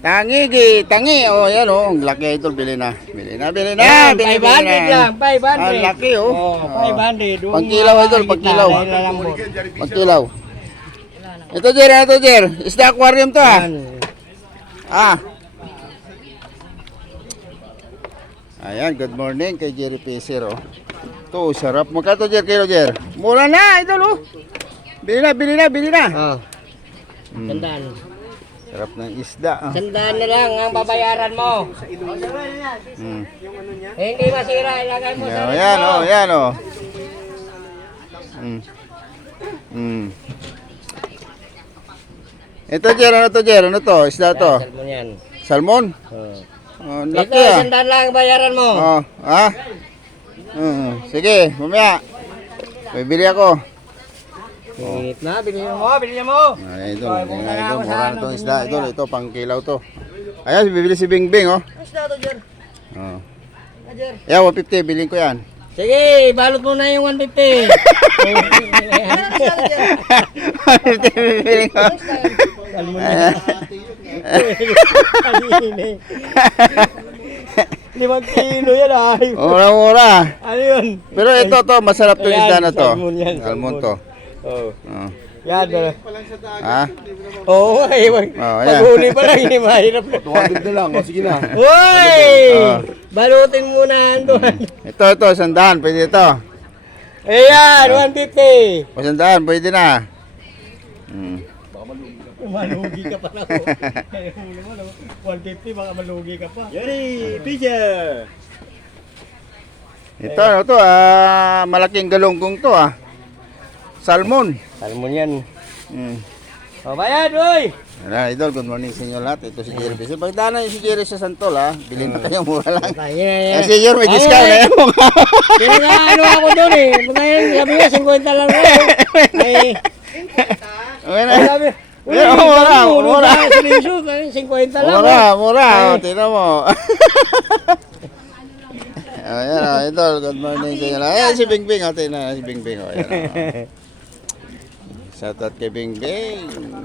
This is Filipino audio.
Tangi. Oh, yan oh. Ang laki ito. Bili na. Bili na. 500 lang, 500. Ang laki oh. Oh, 500. Pagkilaw ito, pagkilaw. Pagkilaw. Ito, Jer. Isda aquarium to ah. Ayan, good morning kay Jerry Fisher oh. Ito, sarap. Magkano Jer, kilo Jer? Mura na, idol oh. Bili na. Sandaan. Sarap ng isda ah. Sandaan na lang ang babayaran mo. Hindi masira, ilagay mo sa Yan oh. Ito Jer, ano to? Isda to? Salmon yan. Salmon? Oh, laki ah. Sandaan lang ang bayaran mo. Oh, ha? Sige, mamaya. Bibili ako. Hit na, bilhin mo. Ay, idol, mura na itong isda. Idol, ito, pang kilaw to. Ayan, bibili si Bingbing, oh. Isda to, Jer. Oh. Jer. Yan, 150, bilhin ko yan. Sige, balot mo na yung 150. 150, bibili ko. Salmon yan. 5 kilo yan ay. Mura. Ano yun? Pero ito to, masarap to isda na to. Salmon yan. Salmon to. Oo. Oh. Yan. Ha? Oo, ay. Paghuli pa lang, hindi mahirap. 200 na lang, o sige na. Uy! Oh. Balutin muna doon. Ito, 100, pwede ito. Ayan, 150. 100, pwede na. Malugi ka pa na ako. 150, baka malugi ka pa. Yari, teacher! Ito, malaking galunggong to ah. Salmon. Salmon yan. Mm. O, bayad, uy! Ayan, idol, good morning sa inyo lahat. Ito si Jerry Fisher. Pagdaan na si Jerry sa Santol ha. Bilhin na kayo, mura lang. Kasi yun, may discount na yan. Pero na ano ako doon eh. Sabi nga, 50 lang eh. Ay, Okay na. sabi, uy, Mura. 50 lang. Mura. Tingnan mo. Ayan, idol, good morning sa inyo lahat. Ayan, si Bingbing. Tingnan si Bingbing. Ayan. Shout out kay Bingbing.